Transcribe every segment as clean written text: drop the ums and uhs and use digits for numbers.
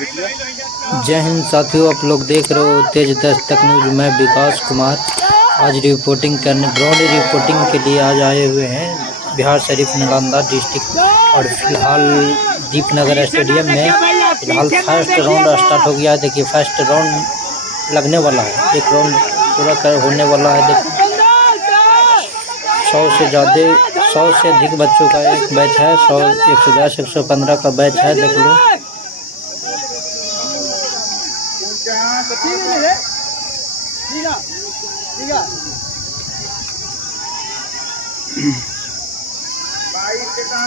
जय हिंद साथियों, आप लोग देख रहे हो तेज दस्तक न्यूज। मैं विकास कुमार आज ग्राउंड रिपोर्टिंग के लिए आज आए हुए हैं बिहार शरीफ नालंदा डिस्ट्रिक्ट। और फिलहाल दीपनगर स्टेडियम में फिलहाल फर्स्ट राउंड स्टार्ट हो गया है। देखिए फर्स्ट राउंड लगने वाला है, एक राउंड पूरा होने वाला है। देखिए 100 से अधिक बच्चों का एक बैच है। 100, 110, 115 का बैच है। देख लो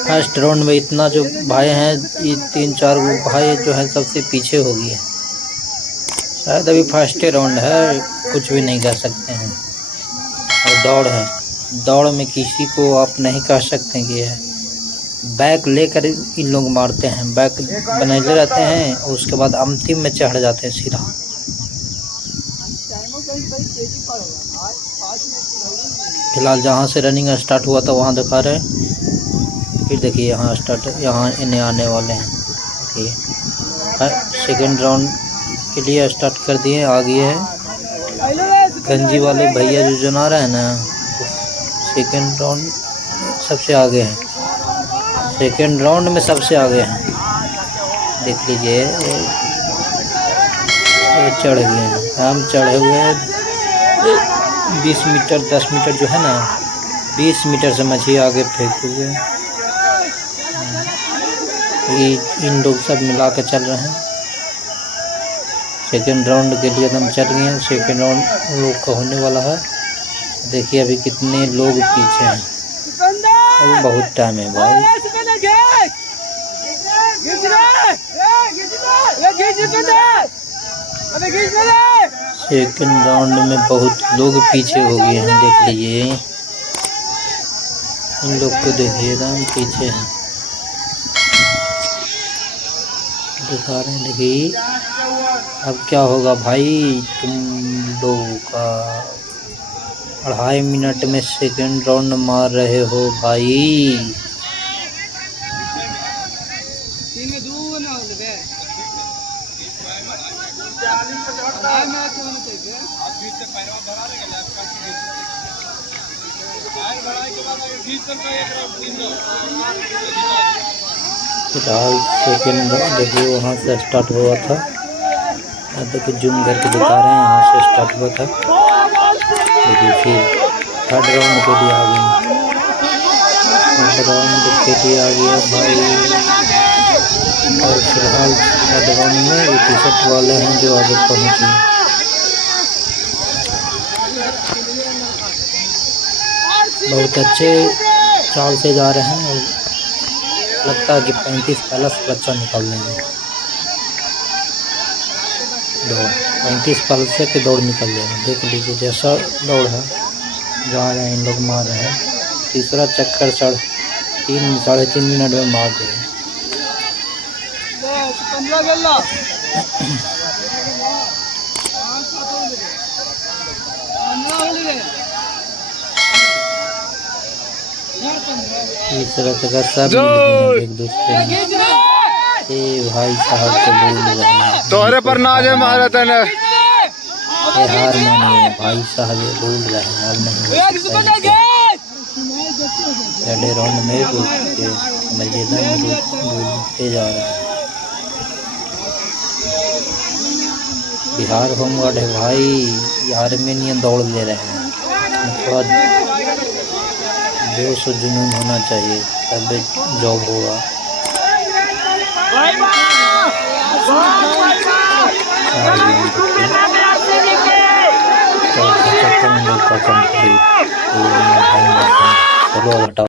फर्स्ट राउंड में इतना जो भाई हैं, ये 3-4 भाई जो है सबसे पीछे हो गए। शायद अभी फर्स्ट राउंड है, कुछ भी नहीं कर सकते हैं। और दौड़ है, दौड़ में किसी को आप नहीं कह सकते कि है बैक लेकर इन लोग मारते हैं। बैक बने रहते हैं और उसके बाद अंतिम में चढ़ जाते हैं सीधा। फिलहाल जहाँ से रनिंग स्टार्ट हुआ था वहाँ दिखा रहे हैं। फिर देखिए यहाँ स्टार्ट, यहाँ इन्हें आने वाले हैं। देखिए सेकेंड राउंड के लिए स्टार्ट कर दिए। आ गए हैं गंजी वाले भैया जो जना रहे हैं ना, सेकेंड राउंड सबसे आगे हैं। सेकेंड राउंड में सबसे आगे हैं। देख लीजिए ये चढ़ गए हैं, हम चढ़े हुए हैं 20 मीटर 10 मीटर जो है ना, 20 मीटर से मछली आगे फेंक हुए। इन लोग सब मिला के चल रहे हैं। सेकेंड राउंड के लिए हम चल गए हैं। सेकेंड राउंड लोग का होने वाला है। देखिए अभी कितने लोग पीछे हैं, अभी बहुत टाइम है भाई। सेकेंड राउंड में बहुत लोग पीछे हो गए हैं। देख लीजिए इन लोग को, देखिए एकदम पीछे हैं, दिखा रहे हैं। देखिए अब क्या होगा भाई, तुम लोगों का 2.5 मिनट में सेकेंड राउंड मार रहे हो भाई। फिलहाल सेकेंड राउंड देखिए वहाँ से स्टार्ट हुआ था। देखिए जूम करके दिखा रहे हैं, यहाँ से स्टार्ट हुआ था। देखिए फिर थर्ड राउंड के लिए आ गए। थर्ड राउंड के लिए आ गया भाई। और फिलहाल थर्ड राउंड में ये टी-शर्ट वाले हैं जो आगे पहुँचे। बहुत अच्छे चाल से जा रहे हैं। लगता है कि 35+ बच्चा निकाल लेंगे। 35+ से दौड़ निकल लेंगे। देख लीजिए जैसा दौड़ है, जा रहे हैं इन लोग, मार रहे हैं। तीसरा चक्कर 3-3.5 मिनट में मार दिए। तीसरा जगह सब एक दूसरे में। ए भाई साहब को बोल रहे हैं तोहरे पर नाज है महाराज ने। हार मानिए भाई साहब, ये बोल रहे हैं अब नहीं। पहले राउंड में बोलते जा रहे हैं। बिहार होमगार्ड है भाई, आर्मेनियन दौड़ ले रहे हैं। थोड़ा जोश और जुनून होना चाहिए, तब जॉब होगा। चलो हटाओ।